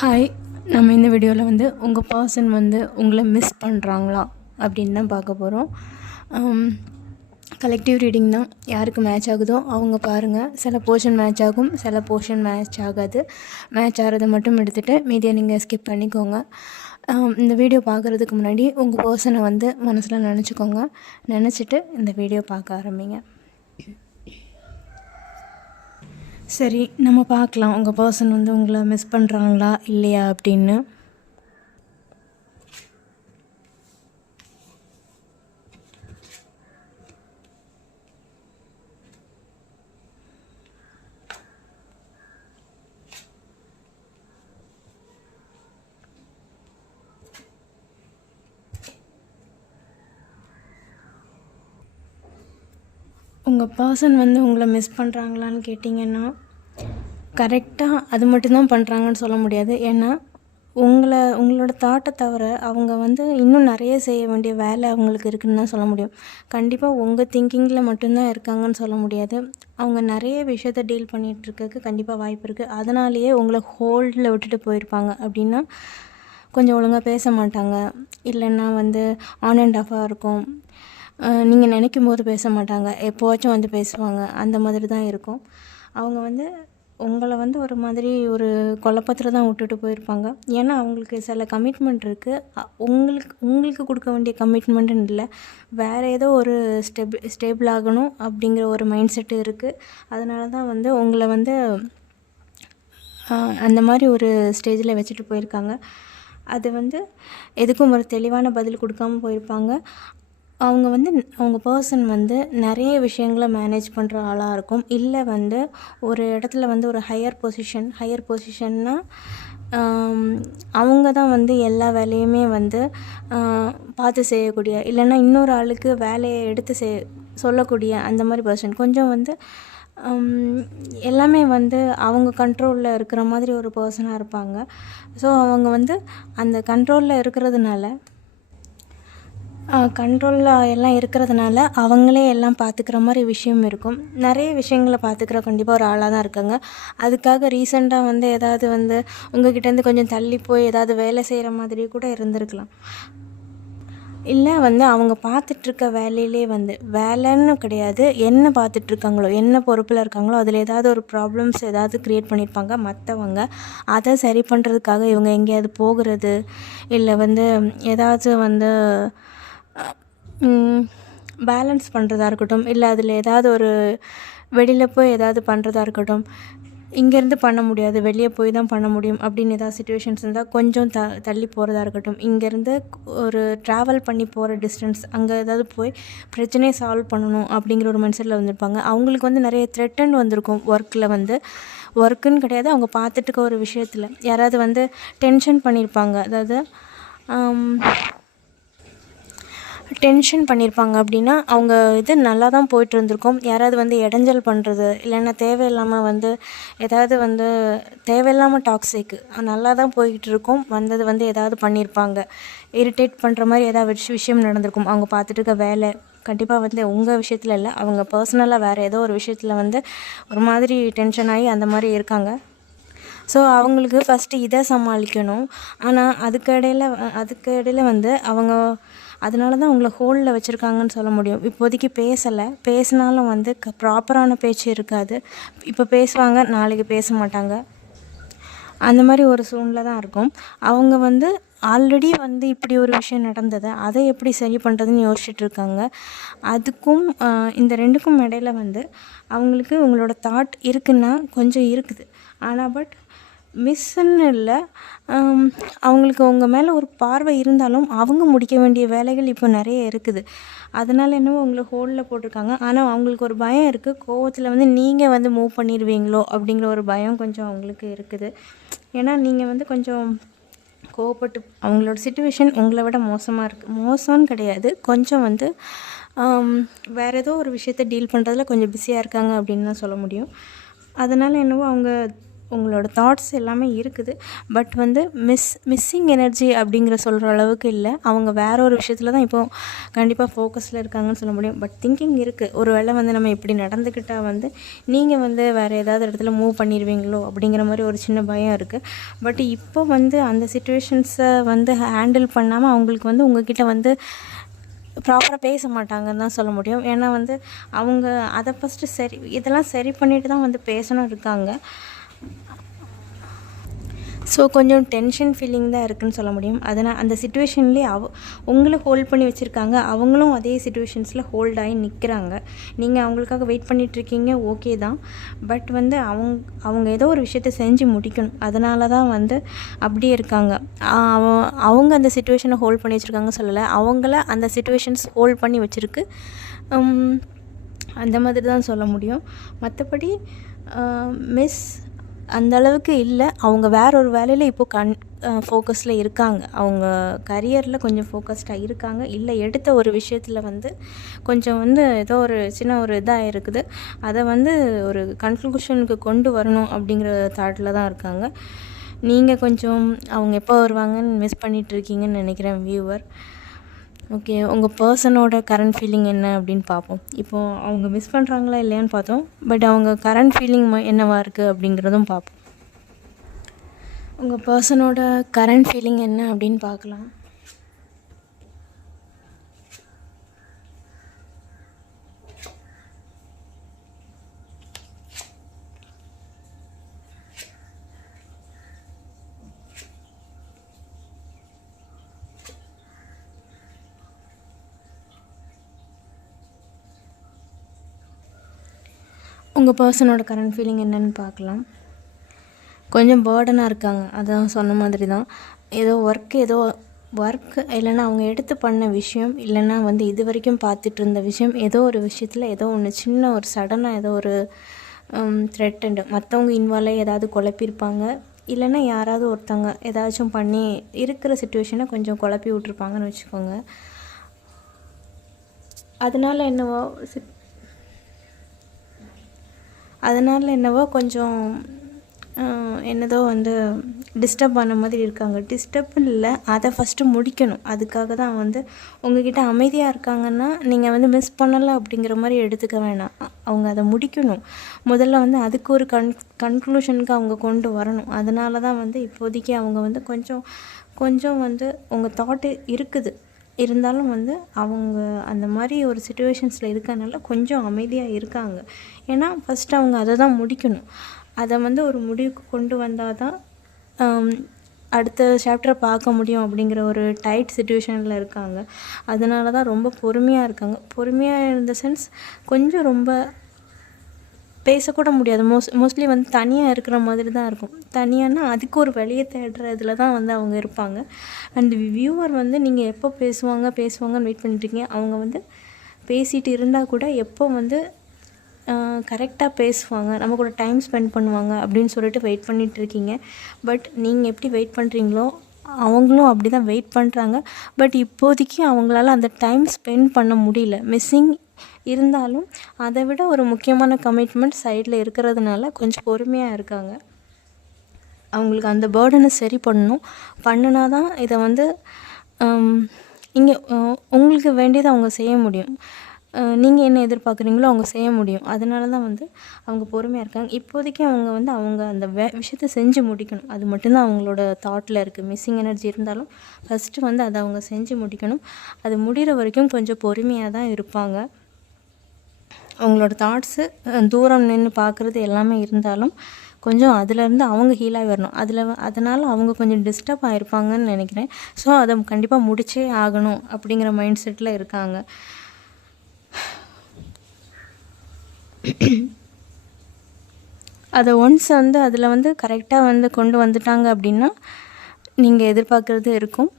Hi. நம்ம இந்த வீடியோவில் வந்து உங்கள் பர்சன் வந்து உங்களை மிஸ் பண்ணுறாங்களா அப்படின்னு தான் பார்க்க போகிறோம். கலெக்டிவ் ரீடிங் தான். யாருக்கு மேட்ச் ஆகுதோ அவங்க பாருங்கள். சில போர்ஷன் மேட்ச் ஆகும், சில போர்ஷன் மேட்ச் ஆகாது. மேட்ச் ஆகிறத மட்டும் எடுத்துகிட்டு மீதியை நீங்கள் ஸ்கிப் பண்ணிக்கோங்க. இந்த வீடியோ பார்க்குறதுக்கு முன்னாடி உங்கள் பர்சனை வந்து மனசில் நினச்சிக்கோங்க. நினச்சிட்டு இந்த வீடியோ பார்க்க ஆரம்பிங்க. சரி, நம்ம பார்க்கலாம் உங்கள் பர்சன் வந்து உங்களை மிஸ் பண்ணுறாங்களா இல்லையா அப்படின்னு. உங்கள் பர்சன் வந்து உங்களை மிஸ் பண்ணுறாங்களான்னு கேட்டிங்கன்னா, கரெக்டாக அது மட்டும்தான் பண்ணுறாங்கன்னு சொல்ல முடியாது. ஏன்னா உங்களோட தாட்டை தவிர அவங்க வந்து இன்னும் நிறைய செய்ய வேண்டிய வேலை அவங்களுக்கு இருக்குதுன்னு தான் சொல்ல முடியும். கண்டிப்பாக உங்கள் திங்கிங்கில் மட்டும்தான் இருக்காங்கன்னு சொல்ல முடியாது. அவங்க நிறைய விஷயத்த டீல் பண்ணிகிட்ருக்கக்கு கண்டிப்பாக வாய்ப்பு இருக்குது. அதனாலேயே உங்களை ஹோல்டில் விட்டுட்டு போயிருப்பாங்க. அப்படின்னா கொஞ்சம் ஒழுங்காக பேச மாட்டாங்க, இல்லைன்னா வந்து ஆன் அண்ட் ஆஃபாக இருக்கும். நீங்கள் நினைக்கும் போது பேச மாட்டாங்க, எப்போவாச்சும் வந்து பேசுவாங்க. அந்த மாதிரி தான் இருக்கும். அவங்க வந்து உங்களை வந்து ஒரு மாதிரி ஒரு குழப்பத்தில் தான் விட்டுட்டு போயிருப்பாங்க. ஏன்னா அவங்களுக்கு சில கமிட்மெண்ட் இருக்குது. உங்களுக்கு கொடுக்க வேண்டிய கமிட்மெண்ட்டுன்னு இல்லை, வேறு ஏதோ ஒரு ஸ்டேபிள் ஆகணும் அப்படிங்கிற ஒரு மைண்ட் செட்டு இருக்குது. அதனால தான் வந்து உங்களை வந்து அந்த மாதிரி ஒரு ஸ்டேஜில் வச்சுட்டு போயிருக்காங்க. அது வந்து எதுக்கும் ஒரு தெளிவான பதில் கொடுக்காமல் போயிருப்பாங்க. அவங்க பர்சன் வந்து நிறைய விஷயங்களை மேனேஜ் பண்ணுற ஆளாக இருக்கும். இல்லை வந்து ஒரு இடத்துல வந்து ஒரு ஹையர் பொசிஷன்னால் அவங்க தான் வந்து எல்லா வேலையுமே வந்து பார்த்து செய்யக்கூடிய, இல்லைன்னா இன்னொரு ஆளுக்கு வேலையை எடுத்து சொல்லக்கூடிய அந்த மாதிரி பர்சன். கொஞ்சம் வந்து எல்லாமே வந்து அவங்க கண்ட்ரோலில் இருக்கிற மாதிரி ஒரு பர்சனாக இருப்பாங்க. ஸோ அவங்க வந்து அந்த கண்ட்ரோலில் எல்லாம் இருக்கிறதுனால அவங்களே எல்லாம் பார்த்துக்கிற மாதிரி விஷயம் இருக்கும். நிறைய விஷயங்களை பார்த்துக்கிற கண்டிப்பாக ஒரு ஆளாக தான் இருக்காங்க. அதுக்காக ரீசெண்டாக வந்து ஏதாவது வந்து உங்கள்கிட்டேருந்து கொஞ்சம் தள்ளி போய் ஏதாவது வேலை செய்கிற மாதிரி கூட இருந்திருக்கலாம். இல்லை வந்து அவங்க பார்த்துட்ருக்க வேலையிலே வந்து வேலைன்னு கிடையாது, என்ன பார்த்துட்ருக்காங்களோ, என்ன பொறுப்பில் இருக்காங்களோ அதில் ஏதாவது ஒரு ப்ராப்ளம்ஸ் ஏதாவது க்ரியேட் பண்ணியிருப்பாங்க மற்றவங்க. அதை சரி பண்ணுறதுக்காக இவங்க எங்கேயாவது போகிறது, இல்லை வந்து ஏதாச்சும் வந்து பேலன்ஸ் பண்ணுறதா இருக்கட்டும், இல்லை அதில் ஏதாவது ஒரு வெளியில் போய் ஏதாவது பண்ணுறதா இருக்கட்டும். இங்கேருந்து பண்ண முடியாது, வெளியே போய் தான் பண்ண முடியும் அப்படின்னு ஏதாவது சுச்சுவேஷன்ஸ் இருந்தால் கொஞ்சம் தள்ளி போகிறதா இருக்கட்டும். இங்கேருந்து ஒரு ட்ராவல் பண்ணி போகிற டிஸ்டன்ஸ், அங்கே ஏதாவது போய் பிரச்சனையை சால்வ் பண்ணணும் அப்படிங்கிற ஒரு மைண்ட் செட்டில் வந்திருப்பாங்க. அவங்களுக்கு வந்து நிறைய த்ரெட்டன் வந்திருக்கும். ஒர்க்குன்னு கிடையாது, அவங்க பார்த்துட்டுக்க ஒரு விஷயத்தில் யாராவது வந்து டென்ஷன் பண்ணியிருப்பாங்க. அதாவது டென்ஷன் பண்ணியிருப்பாங்க அப்படின்னா அவங்க இது நல்லா தான் போயிட்டு இருந்திருக்கும். யாராவது வந்து இடைஞ்சல் பண்ணுறது, இல்லைன்னா தேவையில்லாமல் வந்து ஏதாவது வந்து தேவையில்லாமல் டாக்ஸிக்கு நல்லா தான் போய்கிட்டு இருக்கும், வந்தது வந்து ஏதாவது பண்ணியிருப்பாங்க. இரிட்டேட் பண்ணுற மாதிரி ஏதாவது விஷயம் நடந்திருக்கும். அவங்க பார்த்துட்டு இருக்க வேலை கண்டிப்பாக வந்து உங்கள் விஷயத்தில் இல்லை, அவங்க பர்சனலாக வேறு ஏதோ ஒரு விஷயத்தில் வந்து ஒரு மாதிரி டென்ஷன் ஆகி அந்த மாதிரி இருக்காங்க. ஸோ அவங்களுக்கு ஃபஸ்ட்டு இதை சமாளிக்கணும். ஆனால் அதுக்கு இடையில வந்து அவங்க அதனால தான் உங்களை ஹோல்டில் வச்சுருக்காங்கன்னு சொல்ல முடியும். இப்போதைக்கு பேசினாலும் வந்து ப்ராப்பரான பேச்சு இருக்காது. இப்போ பேசுவாங்க, நாளைக்கு பேச மாட்டாங்க. அந்த மாதிரி ஒரு சூழ்நிலை தான் இருக்கும். அவங்க வந்து ஆல்ரெடி வந்து இப்படி ஒரு விஷயம் நடந்ததை அதை எப்படி சரி பண்ணுறதுன்னு யோசிச்சுட்ருக்காங்க. அதுக்கும் இந்த ரெண்டுக்கும் இடையில வந்து அவங்களுக்கு உங்களோட தாட் இருக்குன்னா கொஞ்சம் இருக்குது. ஆனால் பட் மிஸ்ன்னு இல்லை, அவங்களுக்கு உங்கள் மேலே ஒரு பார்வை இருந்தாலும் அவங்க முடிக்க வேண்டிய வேலைகள் இப்போ நிறைய இருக்குது. அதனால் என்னவோ உங்களை ஹோல்டில் போட்டிருக்காங்க. ஆனால் அவங்களுக்கு ஒரு பயம் இருக்குது. கோவத்தில் வந்து நீங்கள் வந்து மூவ் பண்ணிடுவீங்களோ அப்படிங்கிற ஒரு பயம் கொஞ்சம் அவங்களுக்கு இருக்குது. ஏன்னா நீங்கள் வந்து கொஞ்சம் கோவப்பட்டு, அவங்களோட சிச்சுவேஷன் உங்களை விட மோசம்னு கிடையாது, கொஞ்சம் வந்து வேறு ஏதோ ஒரு விஷயத்த டீல் பண்ணுறதுல கொஞ்சம் பிஸியாக இருக்காங்க அப்படின்னு தான் சொல்ல முடியும். அதனால் என்னவோ அவங்க உங்களோட தாட்ஸ் எல்லாமே இருக்குது. பட் வந்து மிஸ்ஸிங் எனர்ஜி அப்படிங்கிற சொல்கிற அளவுக்கு இல்லை. அவங்க வேற ஒரு விஷயத்தில் தான் இப்போது கண்டிப்பாக ஃபோக்கஸில் இருக்காங்கன்னு சொல்ல முடியும். பட் திங்கிங் இருக்குது, ஒரு வேளை வந்து நம்ம இப்படி நடந்துக்கிட்டால் வந்து நீங்கள் வந்து வேறு ஏதாவது இடத்துல மூவ் பண்ணிடுவீங்களோ அப்படிங்கிற மாதிரி ஒரு சின்ன பயம் இருக்குது. பட் இப்போ வந்து அந்த சிச்சுவேஷன்ஸை வந்து ஹேண்டில் பண்ணாமல் அவங்களுக்கு வந்து உங்ககிட்ட வந்து ப்ராப்பராக பேச மாட்டாங்கன்னு தான் சொல்ல முடியும். ஏன்னா வந்து அவங்க அதை ஃபஸ்ட்டு இதெல்லாம் சரி பண்ணிட்டு தான் வந்து பேசணும் இருக்காங்க. ஸோ கொஞ்சம் டென்ஷன் ஃபீலிங் தான் இருக்குதுன்னு சொல்ல முடியும். அதனால் அந்த சிச்சுவேஷன்லேயே உங்களை ஹோல்ட் பண்ணி வச்சுருக்காங்க. அவங்களும் அதே சிச்சுவேஷன்ஸில் ஹோல்ட் ஆகி நிற்கிறாங்க. நீங்கள் அவங்களுக்காக வெயிட் பண்ணிகிட்ருக்கீங்க, ஓகே தான். பட் வந்து அவங்க ஏதோ ஒரு விஷயத்த செஞ்சு முடிக்கணும். அதனால தான் வந்து அப்படியே இருக்காங்க. அவங்க அந்த சிச்சுவேஷனை ஹோல்ட் பண்ணி வச்சுருக்காங்க சொல்லலை, அவங்கள அந்த சிச்சுவேஷன்ஸ் ஹோல்ட் பண்ணி வச்சுருக்கு. அந்த மாதிரி தான் சொல்ல முடியும். மற்றபடி மிஸ் அந்தளவுக்கு இல்லை. அவங்க வேற ஒரு வேலையில் இப்போது ஃபோக்கஸில் இருக்காங்க. அவங்க கரியரில் கொஞ்சம் ஃபோக்கஸ்டாக இருக்காங்க. இல்லை எடுத்த ஒரு விஷயத்தில் வந்து கொஞ்சம் வந்து ஏதோ ஒரு சின்ன ஒரு இதாக இருக்குது, அதை வந்து ஒரு கன்க்ளூஷனுக்கு கொண்டு வரணும் அப்படிங்கிற தாட்டில் தான் இருக்காங்க. நீங்கள் கொஞ்சம் அவங்க எப்போ வருவாங்கன்னு மிஸ் பண்ணிகிட்ருக்கீங்கன்னு நினைக்கிறேன் வியூவர். ஓகே, உங்கள் பர்சனோட கரண்ட் ஃபீலிங் என்ன அப்படின்னு பார்ப்போம். இப்போது அவங்க மிஸ் பண்ணுறாங்களா இல்லையான்னு பார்த்தோம். பட் அவங்க கரண்ட் ஃபீலிங் என்னவாக இருக்குது அப்படிங்கிறதும் பார்ப்போம். உங்கள் பர்சனோட கரண்ட் ஃபீலிங் என்ன அப்படின்னு பார்க்கலாம். உங்கள் பர்சனோட கரண்ட் ஃபீலிங் என்னென்னு பார்க்கலாம். கொஞ்சம் பேர்டனாக இருக்காங்க, அதான் சொன்ன மாதிரி தான். ஏதோ ஒர்க் இல்லைன்னா அவங்க எடுத்து பண்ண விஷயம், இல்லைன்னா வந்து இது வரைக்கும் பார்த்துட்டு இருந்த விஷயம், ஏதோ ஒரு விஷயத்தில் ஏதோ ஒன்று சின்ன ஒரு சடனாக ஏதோ ஒரு த்ரெட்டண்ட் மற்றவங்க இன்வால்வ் ஏதாவது குழப்பியிருப்பாங்க. இல்லைன்னா யாராவது ஒருத்தவங்க ஏதாச்சும் பண்ணி இருக்கிற சுச்சுவேஷனை கொஞ்சம் குழப்பி விட்ருப்பாங்கன்னு வச்சுக்கோங்க. அதனால் என்னவோ கொஞ்சம் என்னதோ வந்து டிஸ்டர்ப் பண்ண மாதிரி இருக்காங்க. டிஸ்டர்ப் இல்லை, அதை ஃபஸ்ட்டு முடிக்கணும். அதுக்காக தான் வந்து உங்ககிட்ட அமைதியாக இருக்காங்கன்னா நீங்கள் வந்து மிஸ் பண்ணலை அப்படிங்கிற மாதிரி எடுத்துக்க வேணாம். அவங்க அதை முடிக்கணும். முதல்ல வந்து அதுக்கு ஒரு கன்க்ளூஷனுக்கு அவங்க கொண்டு வரணும். அதனால தான் வந்து இப்போதைக்கு அவங்க வந்து கொஞ்சம் வந்து உங்கள் தாட்டு இருக்குது. இருந்தாலும் வந்து அவங்க அந்த மாதிரி ஒரு சிச்சுவேஷன்ஸில் இருக்கறனால கொஞ்சம் அமைதியாக இருக்காங்க. ஏன்னா ஃபஸ்ட்டு அவங்க அதை தான் முடிக்கணும். அதை வந்து ஒரு முடிவுக்கு கொண்டு வந்தால் தான் அடுத்த சாப்டரை பார்க்க முடியும் அப்படிங்கிற ஒரு டைட் சிச்சுவேஷனில் இருக்காங்க. அதனால தான் ரொம்ப பொறுமையாக இருக்காங்க. பொறுமையாக இருந்த சென்ஸ் கொஞ்சம் ரொம்ப பேசக்கூட முடியாது. மோஸ்ட்லி வந்து தனியாக இருக்கிற மாதிரி தான் இருக்கும். தனியானா அதுக்கு ஒரு வழியை தேடுற இதில் தான் வந்து அவங்க இருப்பாங்க. அண்ட் வியூவர் வந்து நீங்கள் எப்போ பேசுவாங்கன்னு வெயிட் பண்ணிட்டுருக்கீங்க. அவங்க வந்து பேசிகிட்டு இருந்தால் கூட எப்போ வந்து கரெக்டாக பேசுவாங்க, நம்ம கூட டைம் ஸ்பெண்ட் பண்ணுவாங்க அப்படின்னு சொல்லிட்டு வெயிட் பண்ணிகிட்ருக்கீங்க. பட் நீங்கள் எப்படி வெயிட் பண்ணுறீங்களோ அவங்களும் அப்படி தான் வெயிட் பண்ணுறாங்க. பட் இப்போதைக்கு அவங்களால அந்த டைம் ஸ்பெண்ட் பண்ண முடியல. மிஸ்ஸிங் இருந்தாலும் அதை விட ஒரு முக்கியமான கமிட்மெண்ட் சைடில் இருக்கிறதுனால கொஞ்சம் பொறுமையாக இருக்காங்க. அவங்களுக்கு அந்த பேர்டனை சரி பண்ணுனா தான் இதை வந்து இங்கே உங்களுக்கு வேண்டியதை அவங்க செய்ய முடியும். நீங்கள் என்ன எதிர்பார்க்குறீங்களோ அவங்க செய்ய முடியும். அதனால தான் வந்து அவங்க பொறுமையாக இருக்காங்க. இப்போதைக்கு அவங்க வந்து அவங்க அந்த விஷயத்தை செஞ்சு முடிக்கணும். அது மட்டும்தான் அவங்களோட தாட்டில் இருக்குது. மிஸ்ஸிங் எனர்ஜி இருந்தாலும் ஃபஸ்ட்டு வந்து அதை அவங்க செஞ்சு முடிக்கணும். அது முடிகிற வரைக்கும் கொஞ்சம் பொறுமையாக தான் இருப்பாங்க. அவங்களோட தாட்ஸு தூரம் நின்று பார்க்குறது எல்லாமே இருந்தாலும் கொஞ்சம் அதிலேருந்து அவங்க ஹீலாகி வரணும். அதனால் அவங்க கொஞ்சம் டிஸ்டர்ப் ஆகிருப்பாங்கன்னு நினைக்கிறேன். ஸோ அதை கண்டிப்பாக முடிச்சே ஆகணும் அப்படிங்கிற மைண்ட் செட்டில் இருக்காங்க. அதை ஒன்ஸ் வந்து அதில் வந்து கரெக்டாக வந்து கொண்டு வந்துட்டாங்க அப்படின்னா நீங்கள் எதிர்பார்க்குறது இருக்கும்.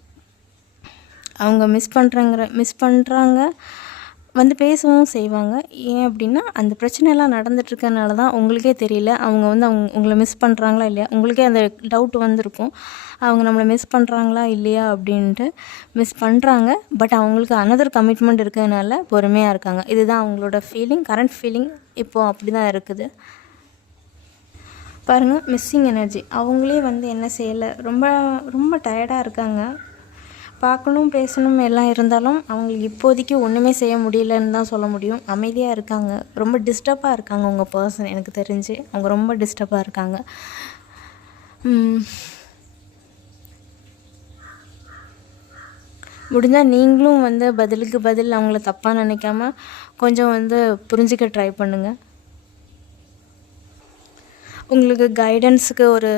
அவங்க மிஸ் பண்ணுறாங்க வந்து பேசவும் செய்வாங்க. ஏன் அப்படின்னா அந்த பிரச்சனைலாம் நடந்துகிட்ருக்கனால தான் உங்களுக்கே தெரியல. அவங்க வந்து உங்களை மிஸ் பண்ணுறாங்களா இல்லையா, உங்களுக்கே அந்த டவுட் வந்திருக்கும். அவங்க நம்மளை மிஸ் பண்ணுறாங்களா இல்லையா அப்படின்ட்டு. மிஸ் பண்ணுறாங்க, பட் அவங்களுக்கு அனதர் கமிட்மெண்ட் இருக்கிறதுனால பொறுமையாக இருக்காங்க. இதுதான் அவங்களோட ஃபீலிங், கரண்ட் ஃபீலிங் இப்போது அப்படி தான் இருக்குது. பாருங்கள், மிஸ்ஸிங் எனர்ஜி. அவங்களே வந்து என்ன செய்யலை, ரொம்ப ரொம்ப டயர்டாக இருக்காங்க. பார்க்கணும் பேசணும் எல்லாம் இருந்தாலும் அவங்களுக்கு இப்போதைக்கு ஒன்றுமே செய்ய முடியலன்னு தான் சொல்ல முடியும். அமைதியாக இருக்காங்க, ரொம்ப டிஸ்டர்பாக இருக்காங்க. உங்கள் பர்சன் எனக்கு தெரிஞ்சு அவங்க ரொம்ப டிஸ்டர்பாக இருக்காங்க. முடிஞ்சால் நீங்களும் வந்து பதிலுக்கு பதில் அவங்கள தப்பாக நினைக்காம கொஞ்சம் வந்து புரிஞ்சிக்க ட்ரை பண்ணுங்கள். உங்களுக்கு கைடன்ஸுக்கு ஒரு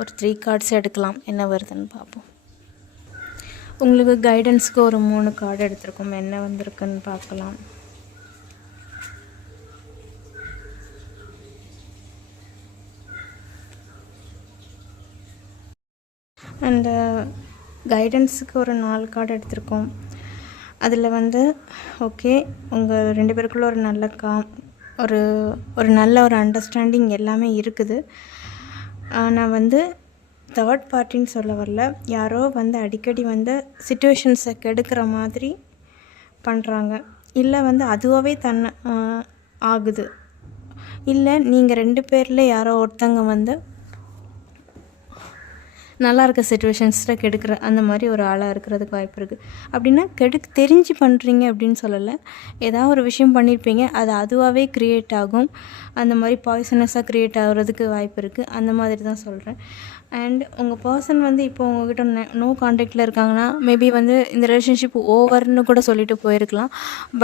3 கார்ட்ஸ் எடுக்கலாம், என்ன வருதுன்னு பார்ப்போம். உங்களுக்கு கைடன்ஸுக்கு ஒரு 3 கார்டு எடுத்திருக்கோம், என்ன வந்திருக்குன்னு பார்க்கலாம். அண்டு கைடன்ஸுக்கு ஒரு 4 கார்டு எடுத்திருக்கோம். அதில் வந்து ஓகே, உங்கள் 2 பேருக்குள்ள ஒரு நல்ல ஒரு நல்ல ஒரு அண்டர்ஸ்டாண்டிங் எல்லாமே இருக்குது. நான் வந்து தேர்ட் பார்ட்டின்னு சொல்ல வரல, யாரோ வந்து அடிக்கடி வந்து சிச்சுவேஷன்ஸை கெடுக்கிற மாதிரி பண்ணுறாங்க, இல்லை வந்து அதுவாகவே ஆகுது, இல்லை நீங்கள் 2 பேரில் யாரோ ஒருத்தங்க வந்து நல்லா இருக்க சிச்சுவேஷன்ஸில் கெடுக்கிற அந்த மாதிரி ஒரு ஆளாக இருக்கிறதுக்கு வாய்ப்பு இருக்குது. அப்படின்னா தெரிஞ்சு பண்ணுறீங்க அப்படின்னு சொல்லலை, ஏதாவது ஒரு விஷயம் பண்ணியிருப்பீங்க, அது அதுவாகவே க்ரியேட் ஆகும், அந்த மாதிரி பாய்சனஸாக க்ரியேட் ஆகிறதுக்கு வாய்ப்பு இருக்குது. அந்த மாதிரி தான் சொல்கிறேன். அண்ட் உங்கள் பர்சன் வந்து இப்போ உங்கள்கிட்ட நோ கான்டாக்டில் இருக்காங்கன்னா மேபி வந்து இந்த ரிலேஷன்ஷிப் ஓவர்னு கூட சொல்லிட்டு போயிருக்கலாம்.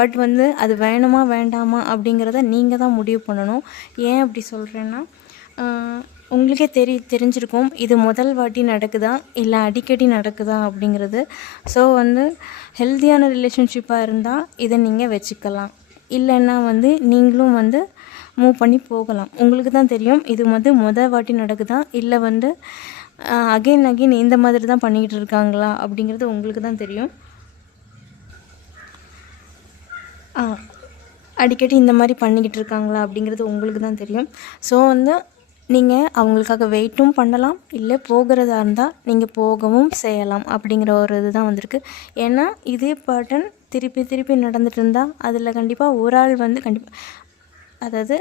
பட் வந்து அது வேணுமா வேண்டாமா அப்படிங்கிறத நீங்கள் தான் முடிவு பண்ணணும். ஏன் அப்படி சொல்கிறேன்னா, உங்களுக்கே தெரிஞ்சிருக்கும் இது முதல் வாட்டி நடக்குதா இல்லை அடிக்கடி நடக்குதா அப்படிங்கிறது. ஸோ வந்து ஹெல்த்தியான ரிலேஷன்ஷிப்பாக இருந்தால் இதை நீங்கள் வச்சுக்கலாம், இல்லைன்னா வந்து நீங்களும் வந்து மூவ் பண்ணி போகலாம். உங்களுக்கு தான் தெரியும் இது வந்து முதல் வாட்டி நடக்குதா இல்லை வந்து அகெயின் இந்த மாதிரி தான் பண்ணிக்கிட்டு இருக்காங்களா அப்படிங்கிறது உங்களுக்கு தான் தெரியும். அடிக்கடி இந்த மாதிரி பண்ணிக்கிட்டு இருக்காங்களா அப்படிங்கிறது உங்களுக்கு தான் தெரியும். ஸோ வந்து நீங்கள் அவங்களுக்காக வெயிட்டும் பண்ணலாம், இல்லை போகிறதா இருந்தால் நீங்கள் போகவும் செய்யலாம் அப்படிங்கிற ஒரு இது தான் வந்திருக்கு. ஏன்னா இதே பேட்டர்ன் திருப்பி நடந்துகிட்டு இருந்தால் அதில் கண்டிப்பாக ஒரு ஆள் வந்து அதாவது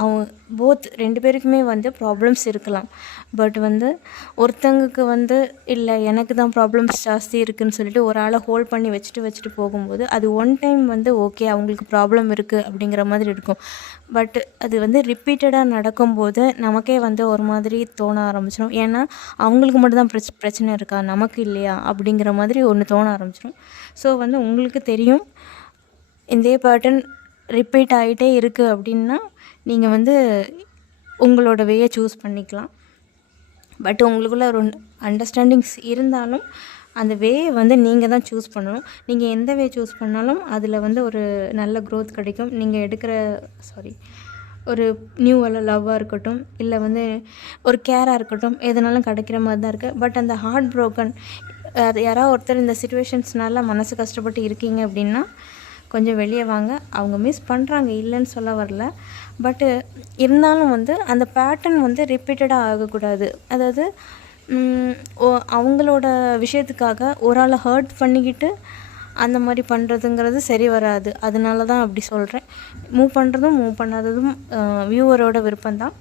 அவங்க போத் 2 பேருக்குமே வந்து ப்ராப்ளம்ஸ் இருக்கலாம். பட் வந்து ஒருத்தங்களுக்கு வந்து இல்லை எனக்கு தான் ப்ராப்ளம்ஸ் ஜாஸ்தி இருக்குதுன்னு சொல்லிட்டு ஒரு ஆளை ஹோல்ட் பண்ணி வச்சுட்டு போகும்போது அது ஒன் டைம் வந்து ஓகே அவங்களுக்கு ப்ராப்ளம் இருக்குது அப்படிங்கிற மாதிரி இருக்கும். பட் அது வந்து ரிப்பீட்டடாக நடக்கும்போது நமக்கே வந்து ஒரு மாதிரி தோண ஆரம்பிச்சிடும். ஏன்னா அவங்களுக்கு மட்டும்தான் பிரச்சனை இருக்கா, நமக்கு இல்லையா அப்படிங்கிற மாதிரி ஒன்று தோண ஆரம்பிச்சிடும். ஸோ வந்து உங்களுக்கு தெரியும் இதே பேட்டர்ன் ரிப்பீட் ஆகிட்டே இருக்குது அப்படின்னா நீங்கள் வந்து உங்களோட வேயை சூஸ் பண்ணிக்கலாம். பட் உங்களுக்குள்ள ஒரு அண்டர்ஸ்டாண்டிங்ஸ் இருந்தாலும் அந்த வேயை வந்து நீங்கள் தான் சூஸ் பண்ணணும். நீங்கள் எந்த வே சூஸ் பண்ணாலும் அதில் வந்து ஒரு நல்ல க்ரோத் கிடைக்கும். நீங்கள் எடுக்கிற ஒரு நியூ லவ்வாக இருக்கட்டும், இல்லை வந்து ஒரு கேராக இருக்கட்டும், எதுனாலும் கிடைக்கிற மாதிரி தான் இருக்குது. பட் அந்த ஹார்ட் ப்ரோக்கன் அது யாராவது ஒருத்தர் இந்த சிச்சுவேஷன்ஸ்னால மனசு கஷ்டப்பட்டு இருக்கீங்க அப்படின்னா கொஞ்சம் வெளியே வாங்க. அவங்க மிஸ் பண்ணுறாங்க, இல்லைன்னு சொல்ல வரல. பட்டு இருந்தாலும் வந்து அந்த பேட்டர்ன் வந்து ரிப்பீட்டடாக ஆகக்கூடாது. அதாவது அவங்களோட விஷயத்துக்காக ஒரு ஆளை ஹர்ட் பண்ணிக்கிட்டு அந்த மாதிரி பண்ணுறதுங்கிறது சரி வராது. அதனால தான் அப்படி சொல்கிறேன். மூவ் பண்ணுறதும் மூவ் பண்ணாததும் வியூவரோட விருப்பம்தான்.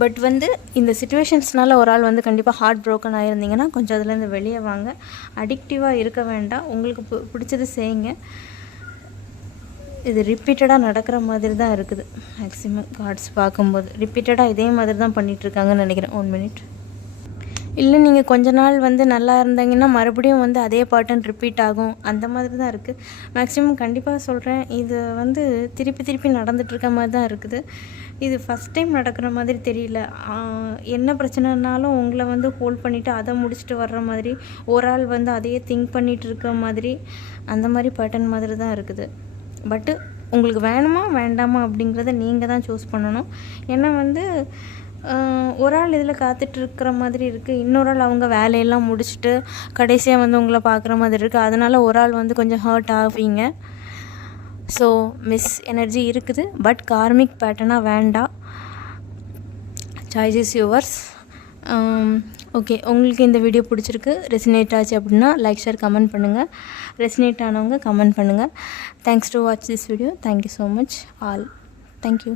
பட் வந்து இந்த சிச்சுவேஷன்ஸ்னால ஒரு ஆள் வந்து கண்டிப்பாக ஹார்ட் ப்ரோக்கன் ஆகிருந்தீங்கன்னா கொஞ்சம் அதுலேருந்து வெளியே வாங்க. அடிக்டிவாக இருக்க வேண்டாம், உங்களுக்கு பிடிச்சது செய்யுங்க. இது ரிப்பீட்டடாக நடக்கிற மாதிரி தான் இருக்குது. மேக்ஸிமம் கார்ட்ஸ் பார்க்கும்போது ரிப்பீட்டடாக இதே மாதிரி தான் பண்ணிகிட்ருக்காங்கன்னு நினைக்கிறேன். 1 மினிட். இல்லை நீங்கள் கொஞ்ச நாள் வந்து நல்லா இருந்தீங்கன்னா மறுபடியும் வந்து அதே பேட்டர்ன் ரிப்பீட் ஆகும், அந்த மாதிரி தான் இருக்குது. மேக்ஸிமம் கண்டிப்பாக சொல்கிறேன், இது வந்து திருப்பி நடந்துகிட்ருக்க மாதிரி தான் இருக்குது. இது ஃபஸ்ட் டைம் நடக்கிற மாதிரி தெரியல. என்ன பிரச்சனைனாலும் உங்களை வந்து ஹோல்ட் பண்ணிவிட்டு அதை முடிச்சுட்டு வர்ற மாதிரி, ஒரு ஆள் வந்து அதையே திங்க் பண்ணிகிட்டு இருக்க மாதிரி, அந்த மாதிரி பேட்டர்ன் மாதிரி தான் இருக்குது. பட்டு உங்களுக்கு வேணுமா வேண்டாமா அப்படிங்கிறத நீங்கள் தான் சூஸ் பண்ணணும். ஏன்னா வந்து ஒரு ஆள் இதில் காத்துட்ருக்கிற மாதிரி இருக்குது, இன்னொரு ஆள் அவங்க வேலையெல்லாம் முடிச்சுட்டு கடைசியாக வந்து உங்களை பார்க்குற மாதிரி இருக்குது. அதனால் ஒரு ஆள் வந்து கொஞ்சம் ஹர்ட் ஆவீங்க. ஸோ மிஸ் எனர்ஜி இருக்குது. பட் கார்மிக் பேட்டர்னாக வேண்டாம். Choice is yours. ஓகே, உங்களுக்கு இந்த வீடியோ பிடிச்சிருக்கு, ரெசினேட் ஆச்சு அப்படின்னா லைக் ஷேர் கமெண்ட் பண்ணுங்கள். ரெசினேட் ஆனவங்க கமெண்ட் பண்ணுங்கள். Thanks to watch this video. Thank you so much all. Thank you.